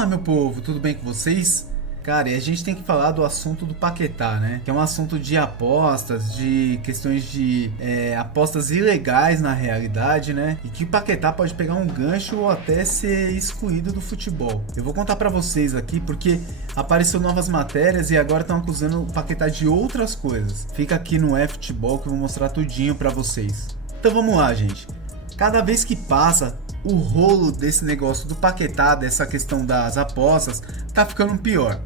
Fala, meu povo, tudo bem com vocês? Cara, e a gente tem que falar do assunto do Paquetá, né? Que é um assunto de apostas, de questões de apostas ilegais na realidade, né? E que o Paquetá pode pegar um gancho ou até ser excluído do futebol. Eu vou contar pra vocês aqui porque apareceu novas matérias e agora estão acusando o Paquetá de outras coisas. Fica aqui no Futebol que eu vou mostrar tudinho pra vocês. Então vamos lá, gente. Cada vez que passa, o rolo desse negócio do Paquetá, dessa questão das apostas, tá ficando pior.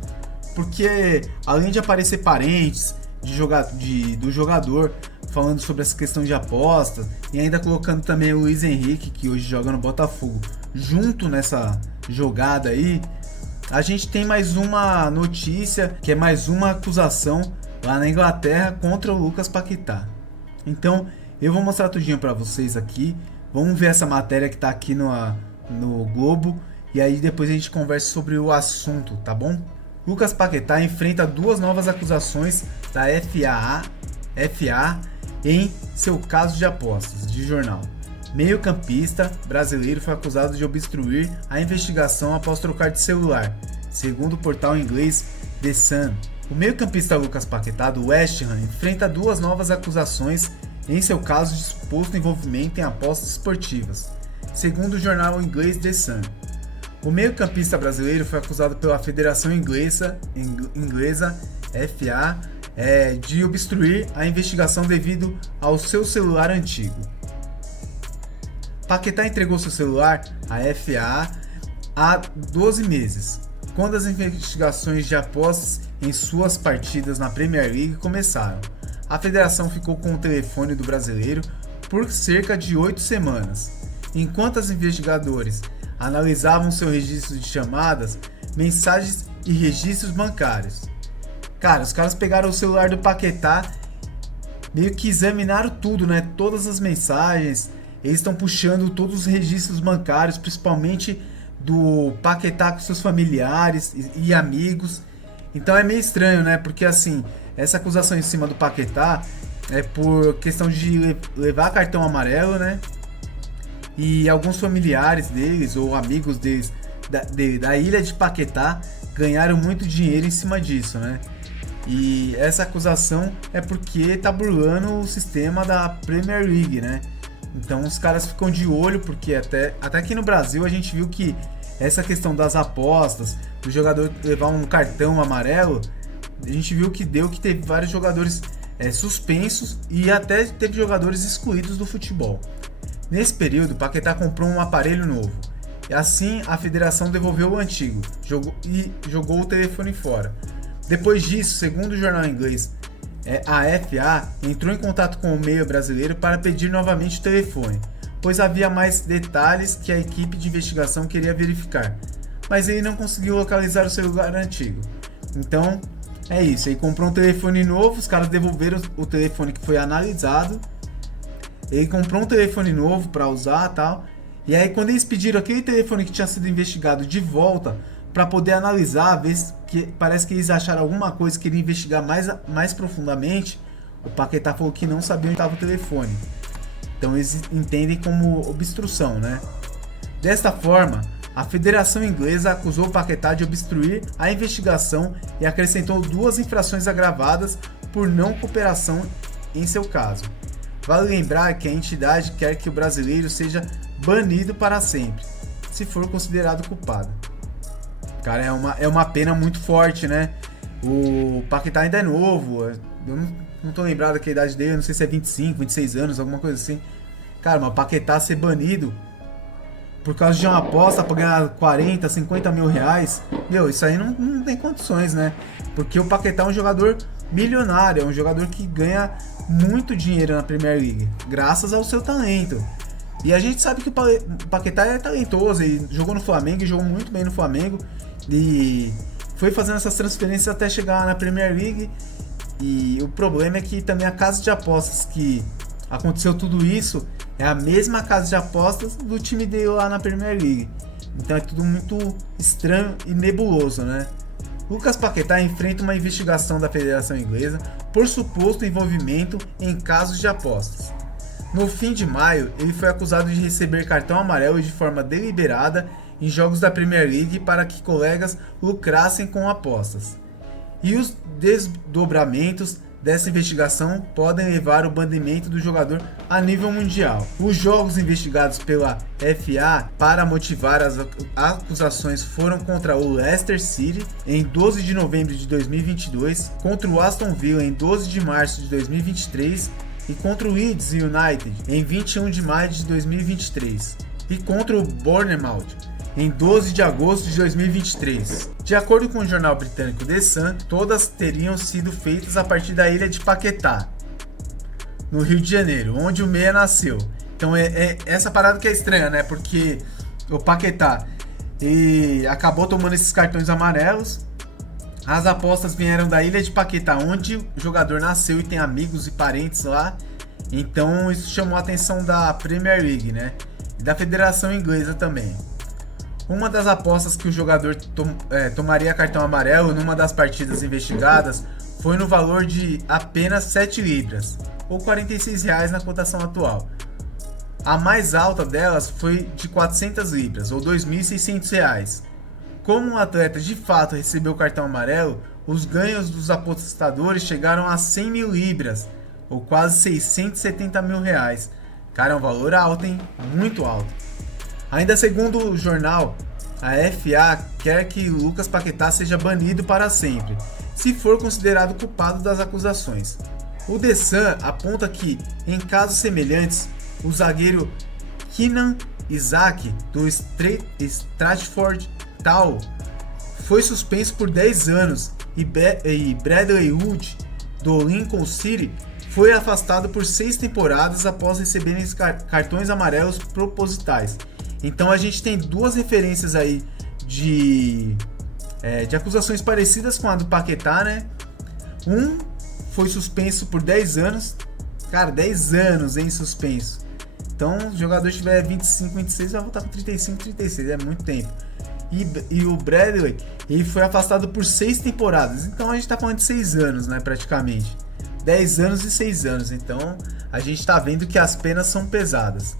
Porque além de aparecer parentes do jogador falando sobre essa questão de apostas, e ainda colocando também o Luiz Henrique, que hoje joga no Botafogo, junto nessa jogada aí, a gente tem mais uma notícia, que é mais uma acusação lá na Inglaterra contra o Lucas Paquetá. Então eu vou mostrar tudinho pra vocês aqui. Vamos ver essa matéria que tá aqui no Globo e aí depois a gente conversa sobre o assunto, tá bom? Lucas Paquetá enfrenta duas novas acusações da FA em seu caso de apostas, de jornal. Meio-campista brasileiro foi acusado de obstruir a investigação após trocar de celular, segundo o portal inglês The Sun. O meio-campista Lucas Paquetá do West Ham enfrenta duas novas acusações em seu caso de suposto envolvimento em apostas esportivas, segundo o jornal inglês The Sun. O meio-campista brasileiro foi acusado pela Federação Inglesa FA de obstruir a investigação devido ao seu celular antigo. Paquetá entregou seu celular à FA há 12 meses, quando as investigações de apostas em suas partidas na Premier League começaram. A federação ficou com o telefone do brasileiro por cerca de 8 semanas, enquanto os investigadores analisavam seu registro de chamadas, mensagens e registros bancários. Cara, os caras pegaram o celular do Paquetá, meio que examinaram tudo, né? Todas as mensagens, eles estão puxando todos os registros bancários, principalmente do Paquetá com seus familiares e amigos. Então é meio estranho, né? Porque assim, essa acusação em cima do Paquetá é por questão de levar cartão amarelo, né? E alguns familiares deles ou amigos deles da ilha de Paquetá ganharam muito dinheiro em cima disso, né? E essa acusação é porque tá burlando o sistema da Premier League, né? Então os caras ficam de olho porque até aqui no Brasil a gente viu que essa questão das apostas, do jogador levar um cartão amarelo, a gente viu que teve vários jogadores suspensos e até teve jogadores excluídos do futebol. Nesse período, Paquetá comprou um aparelho novo. E assim, a federação devolveu o antigo jogou o telefone fora. Depois disso, segundo o jornal inglês, a FA entrou em contato com o meio brasileiro para pedir novamente o telefone, pois havia mais detalhes que a equipe de investigação queria verificar, mas ele não conseguiu localizar o celular antigo. Então, é isso, ele comprou um telefone novo, os caras devolveram o telefone que foi analisado, ele comprou um telefone novo para usar e tal, e aí quando eles pediram aquele telefone que tinha sido investigado de volta, para poder analisar, ver que parece que eles acharam alguma coisa, queriam investigar mais profundamente, o Paquetá falou que não sabia onde estava o telefone. Então eles entendem como obstrução, né? Desta forma, a Federação Inglesa acusou o Paquetá de obstruir a investigação e acrescentou duas infrações agravadas por não cooperação em seu caso. Vale lembrar que a entidade quer que o brasileiro seja banido para sempre, se for considerado culpado. Cara, é uma pena muito forte, né? O Paquetá ainda é novo, eu não tô lembrado da idade dele, não sei se é 25, 26 anos, alguma coisa assim. Cara, mas o Paquetá ser banido por causa de uma aposta pra ganhar 40, 50 mil reais, meu, isso aí não tem condições, né? Porque o Paquetá é um jogador milionário, é um jogador que ganha muito dinheiro na Premier League, graças ao seu talento. E a gente sabe que o Paquetá é talentoso, ele jogou no Flamengo e jogou muito bem no Flamengo. E foi fazendo essas transferências até chegar na Premier League. E o problema é que também a casa de apostas que aconteceu tudo isso é a mesma casa de apostas do time dele lá na Premier League. Então é tudo muito estranho e nebuloso, né? Lucas Paquetá enfrenta uma investigação da Federação Inglesa por suposto envolvimento em casos de apostas. No fim de maio, ele foi acusado de receber cartão amarelo de forma deliberada em jogos da Premier League para que colegas lucrassem com apostas. E os desdobramentos dessa investigação podem levar o banimento do jogador a nível mundial. Os jogos investigados pela FA para motivar as acusações foram contra o Leicester City em 12 de novembro de 2022, contra o Aston Villa em 12 de março de 2023 e contra o Leeds United em 21 de maio de 2023 e contra o Bournemouth em 12 de agosto de 2023. De acordo com o jornal britânico The Sun, todas teriam sido feitas a partir da ilha de Paquetá, no Rio de Janeiro, onde o meia nasceu. Então é essa parada que é estranha, né? Porque o Paquetá acabou tomando esses cartões amarelos. As apostas vieram da ilha de Paquetá, onde o jogador nasceu e tem amigos e parentes lá. Então isso chamou a atenção da Premier League, né? E da Federação Inglesa também. Uma das apostas que o jogador tomaria cartão amarelo numa das partidas investigadas foi no valor de apenas 7 libras, ou R$ 46 na cotação atual. A mais alta delas foi de 400 libras, ou R$ 2.600. Como um atleta de fato recebeu o cartão amarelo, os ganhos dos apostadores chegaram a 100 mil libras, ou quase 670 mil reais. Cara, é um valor alto, hein? Muito alto. Ainda segundo o jornal, a FA quer que Lucas Paquetá seja banido para sempre, se for considerado culpado das acusações. O The Sun aponta que, em casos semelhantes, o zagueiro Kenan Isaac, do Stratford Town, foi suspenso por 10 anos e Bradley Wood, do Lincoln City, foi afastado por 6 temporadas após receberem cartões amarelos propositais. Então a gente tem duas referências aí de acusações parecidas com a do Paquetá, né? Um foi suspenso por 10 anos. Cara, 10 anos em suspenso. Então, se o jogador tiver 25, 26, vai voltar com 35, 36. É muito tempo. E o Bradley, ele foi afastado por 6 temporadas. Então a gente tá falando de 6 anos, né? Praticamente. 10 anos e 6 anos. Então a gente tá vendo que as penas são pesadas.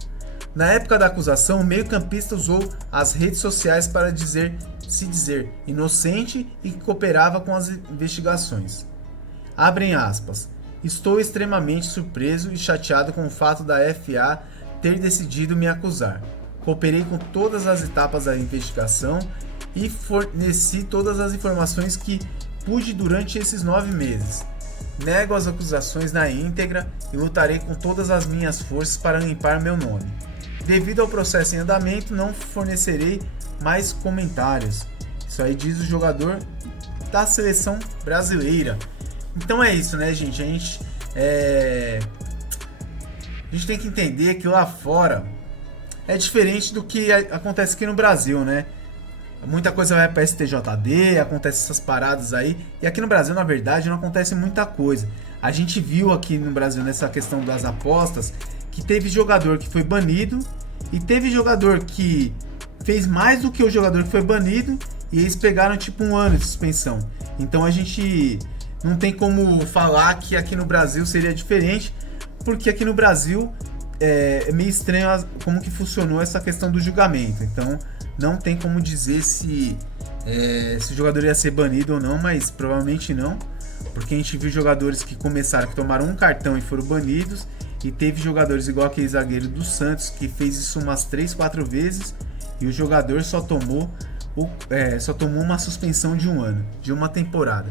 Na época da acusação, o meio-campista usou as redes sociais para se dizer inocente e que cooperava com as investigações. Abrem aspas. Estou extremamente surpreso e chateado com o fato da FA ter decidido me acusar. Cooperei com todas as etapas da investigação e forneci todas as informações que pude durante esses 9 meses. Nego as acusações na íntegra e lutarei com todas as minhas forças para limpar meu nome. Devido ao processo em andamento, não fornecerei mais comentários. Isso aí diz o jogador da seleção brasileira. Então é isso, né, gente? A gente tem que entender que lá fora é diferente do que acontece aqui no Brasil, né? Muita coisa vai para STJD, acontece essas paradas aí. E aqui no Brasil, na verdade, não acontece muita coisa. A gente viu aqui no Brasil, nessa questão das apostas, que teve jogador que foi banido e teve jogador que fez mais do que o jogador que foi banido e eles pegaram tipo 1 ano de suspensão. Então a gente não tem como falar que aqui no Brasil seria diferente, porque aqui no Brasil é meio estranho como que funcionou essa questão do julgamento. Então não tem como dizer se o jogador ia ser banido ou não, mas provavelmente não, porque a gente viu jogadores que começaram, que tomaram um cartão e foram banidos, e teve jogadores igual aquele zagueiro do Santos que fez isso umas 3, 4 vezes e o jogador só tomou uma suspensão de 1 ano, de uma temporada,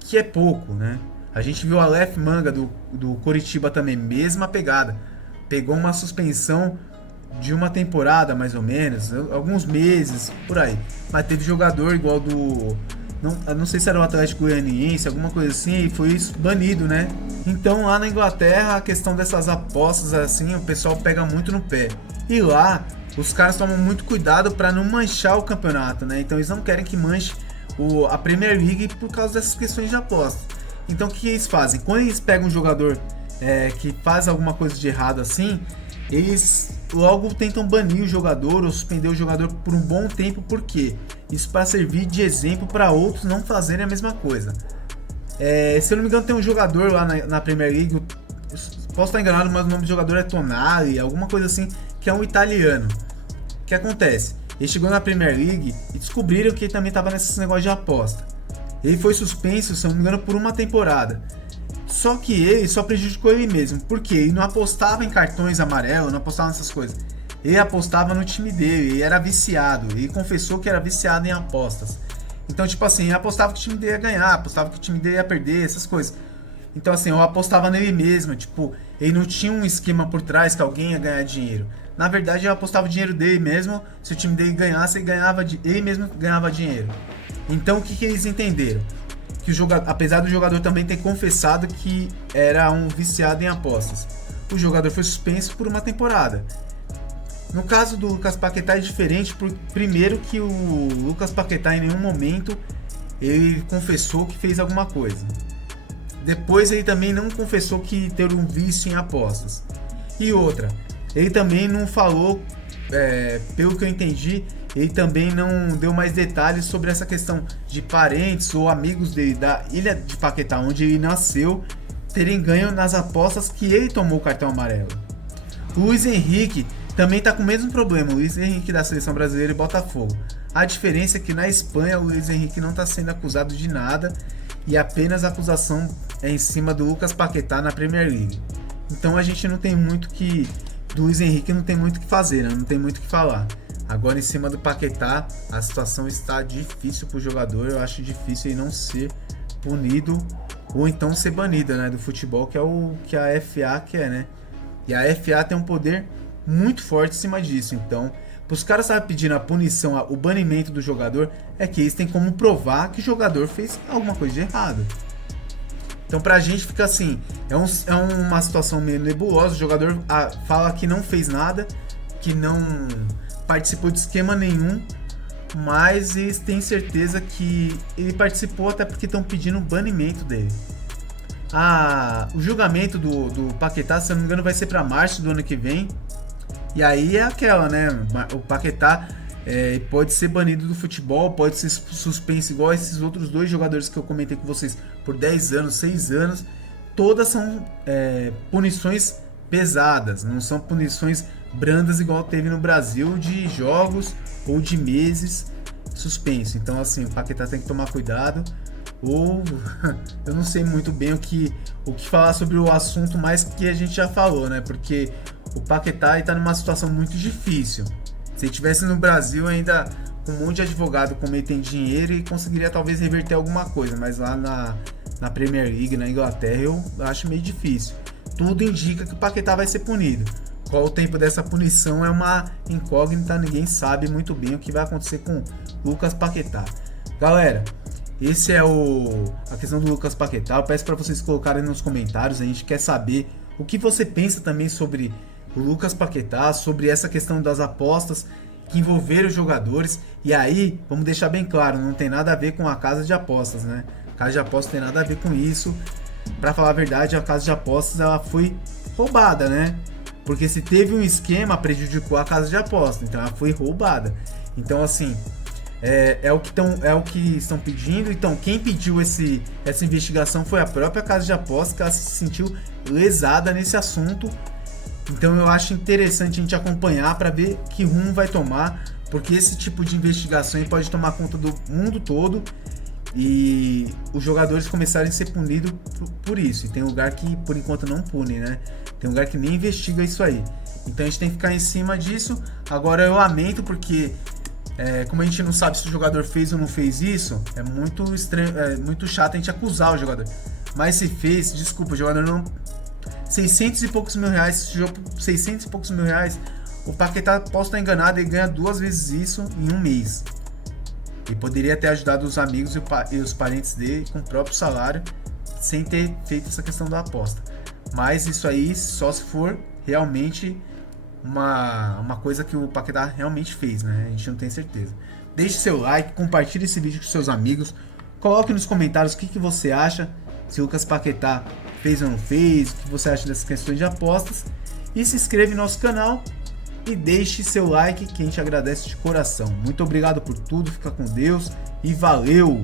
que é pouco, né? A gente viu o Aleph Manga do Coritiba também, mesma pegada, pegou uma suspensão de uma temporada mais ou menos, alguns meses, por aí. Mas teve jogador igual não sei se era o Atlético Goianiense, alguma coisa assim, e foi isso, banido, né? Então lá na Inglaterra a questão dessas apostas assim, o pessoal pega muito no pé. E lá os caras tomam muito cuidado para não manchar o campeonato, né? Então eles não querem que manche a Premier League por causa dessas questões de apostas. Então o que eles fazem? Quando eles pegam um jogador que faz alguma coisa de errado assim, eles logo tentam banir o jogador ou suspender o jogador por um bom tempo. Por quê? Isso para servir de exemplo para outros não fazerem a mesma coisa. Se eu não me engano, tem um jogador lá na Premier League, posso estar enganado, mas o nome do jogador é Tonali, alguma coisa assim, que é um italiano. O que acontece? Ele chegou na Premier League e descobriram que ele também estava nesses negócios de aposta. Ele foi suspenso, se não me engano, por uma temporada. Só que ele só prejudicou ele mesmo, porque ele não apostava em cartões amarelos, não apostava nessas coisas. Ele apostava no time dele, ele era viciado, ele confessou que era viciado em apostas. Então, tipo assim, ele apostava que o time dele ia ganhar, apostava que o time dele ia perder, essas coisas. Então, assim, eu apostava nele mesmo, tipo, ele não tinha um esquema por trás que alguém ia ganhar dinheiro. Na verdade, eu apostava o dinheiro dele mesmo, se o time dele ganhasse, ele mesmo ganhava dinheiro. Então, o que eles entenderam? Que o jogador, apesar do jogador também ter confessado que era um viciado em apostas, o jogador foi suspenso por uma temporada. No caso do Lucas Paquetá é diferente, primeiro que o Lucas Paquetá em nenhum momento ele confessou que fez alguma coisa. Depois ele também não confessou que teve um vício em apostas. E outra, ele também não falou, pelo que eu entendi, ele também não deu mais detalhes sobre essa questão de parentes ou amigos dele da ilha de Paquetá, onde ele nasceu, terem ganho nas apostas que ele tomou o cartão amarelo. O Luiz Henrique também está com o mesmo problema, o Luiz Henrique da Seleção Brasileira e Botafogo. A diferença é que na Espanha o Luiz Henrique não está sendo acusado de nada e apenas a acusação é em cima do Lucas Paquetá na Premier League. Então a gente não tem muito que... do Luiz Henrique não tem muito o que fazer, né? Não tem muito o que falar. Agora em cima do Paquetá a situação está difícil para o jogador, eu acho difícil ele não ser punido ou então ser banido, né, do futebol, que é o que a FA quer, né? E a FA tem um poder muito forte em cima disso. Então, os caras estarem pedindo a punição, o banimento do jogador, é que eles têm como provar que o jogador fez alguma coisa de errado. Então pra gente fica assim, é uma situação meio nebulosa, o jogador fala que não fez nada, que não participou de esquema nenhum, mas eles têm certeza que ele participou, até porque estão pedindo o banimento dele. O julgamento do Paquetá, se eu não me engano, vai ser para março do ano que vem. E aí é aquela, né? O Paquetá pode ser banido do futebol, pode ser suspenso igual esses outros dois jogadores que eu comentei com vocês por 10 anos, 6 anos. Todas são punições pesadas, não são punições brandas igual teve no Brasil de jogos ou de meses suspenso. Então assim, o Paquetá tem que tomar cuidado. Ou eu não sei muito bem o que falar sobre o assunto, mais que a gente já falou, né? Porque o Paquetá está numa situação muito difícil. Se ele estivesse no Brasil ainda com um monte de advogado, como ele tem dinheiro, e conseguiria talvez reverter alguma coisa, mas lá na Premier League, na Inglaterra, eu acho meio difícil. Tudo indica que o Paquetá vai ser punido. Qual o tempo dessa punição é uma incógnita, ninguém sabe muito bem o que vai acontecer com Lucas Paquetá. Galera, esse é a questão do Lucas Paquetá. Eu peço para vocês colocarem nos comentários, a gente quer saber o que você pensa também sobre o Lucas Paquetá, sobre essa questão das apostas que envolveram os jogadores. E aí, vamos deixar bem claro, não tem nada a ver com a casa de apostas, né? A casa de apostas tem nada a ver com isso. Para falar a verdade, a casa de apostas ela foi roubada, né? Porque se teve um esquema, prejudicou a casa de apostas, então ela foi roubada. Então assim, é o que estão pedindo. Então quem pediu essa investigação foi a própria casa de apostas, que ela se sentiu lesada nesse assunto. Então eu acho interessante a gente acompanhar para ver que rumo vai tomar, porque esse tipo de investigação pode tomar conta do mundo todo e os jogadores começarem a ser punidos por isso. E tem lugar que por enquanto não pune, né? Tem lugar que nem investiga isso aí. Então a gente tem que ficar em cima disso. Agora eu lamento porque como a gente não sabe se o jogador fez ou não fez isso, é muito estranho, muito chato a gente acusar o jogador. Mas se fez, desculpa, o jogador não... 600 e poucos mil reais, esse jogo, 600 e poucos mil reais, o Paquetá, posso estar enganado, ele ganha 2 vezes isso em um mês. E poderia ter ajudado os amigos e os parentes dele com o próprio salário, sem ter feito essa questão da aposta. Mas isso aí só se for realmente uma coisa que o Paquetá realmente fez, né? A gente não tem certeza. Deixe seu like, compartilhe esse vídeo com seus amigos, coloque nos comentários o que você acha, se o Lucas Paquetá fez ou não fez, o que você acha dessas questões de apostas, e se inscreva em nosso canal e deixe seu like, que a gente agradece de coração. Muito obrigado por tudo, fica com Deus e valeu!